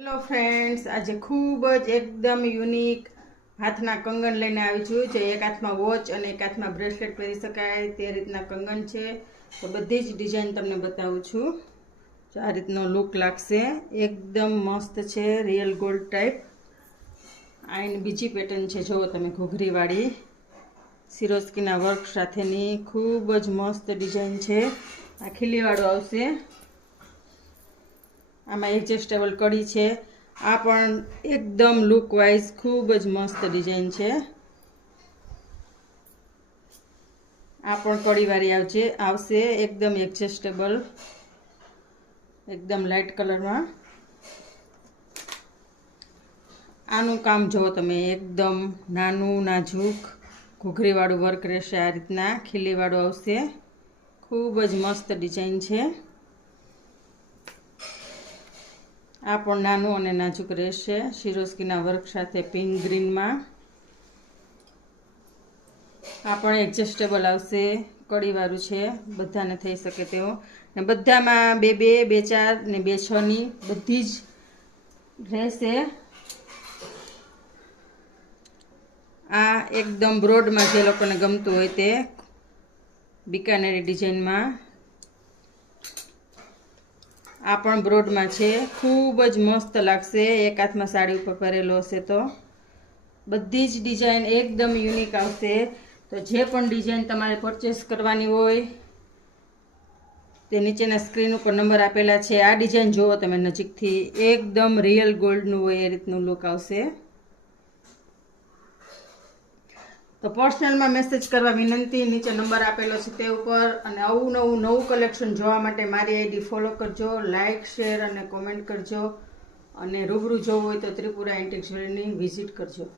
Hello friends, આજે ખૂબ જ એકદમ યુનિક હાથના કંગન લઈને આવી છું. જે એક હાથમાં વોચ અને એક હાથમાં બ્રેસલેટ પહેરી શકાય તે રીતના કંગન છે. તો બધી જ ડિઝાઇન તમને બતાવું છું. તો આ રીતનો લુક લાગશે, એકદમ મસ્ત છે, રિયલ ગોલ્ડ ટાઈપ. આ એની બીજી પેટર્ન છે, જુઓ તમે, ઘૂઘરીવાળી સિરોસ્કીના વર્ક સાથેની ખૂબ જ મસ્ત ડિઝાઇન છે. આ ખીલીવાળું આવશે. આમાં એડજસ્ટેબલ કડી છે. આ પણ એકદમ લુક વાઇઝ ખૂબ જ મસ્ત ડિઝાઇન છે. આ પણ કડીવાળી આવશે, એકદમ એડજસ્ટેબલ, એકદમ લાઇટ કલરમાં. આનું કામ જુઓ તમે, એકદમ નાનું નાજુક ઘૂઘરીવાળું વર્ક રહેશે. આ રીતના ખીલીવાળું આવશે, ખૂબ જ મસ્ત ડિઝાઇન છે. આ પણ નાનું અને નાજુક રહેશે, સિરોસ્કીના વર્ક સાથે પિંક ગ્રીનમાં. આ પણ એડજસ્ટેબલ આવશે, કડીવાળું છે, બધાને થઈ શકે તેવો. ને બધામાં 2-2, 2-4 ને 2-6ની બધી જ રહેશે. આ એકદમ બ્રોડમાં જે લોકોને ગમતું હોય તે બિકાનેરી ડિઝાઇનમાં. આ પણ બ્રોડમાં છે, ખૂબ જ મસ્ત લાગશે એક હાથમાં સાડી ઉપર પહેરેલો હશે તો. બધી જ ડિઝાઇન એકદમ યુનિક આવશે. તો જે પણ ડિઝાઇન તમારે પરચેસ કરવાની હોય તે નીચેના સ્ક્રીન ઉપર નંબર આપેલા છે. આ ડિઝાઇન જુઓ તમે નજીકથી, એકદમ રિયલ ગોલ્ડનું હોય એ રીતનું લુક આવશે. તો પર્સનલમાં મેસેજ કરવા વિનંતી, નીચે નંબર આપેલો છે તે ઉપર. અને આવું નવું કલેક્શન જોવા માટે મારી આઈડી ફોલો કરજો, લાઇક, શેર અને કોમેન્ટ કરજો. અને રૂબરૂ જોવું હોય તો ત્રિપુરા એન્ટિક જ્વેલરીની વિઝિટ કરજો.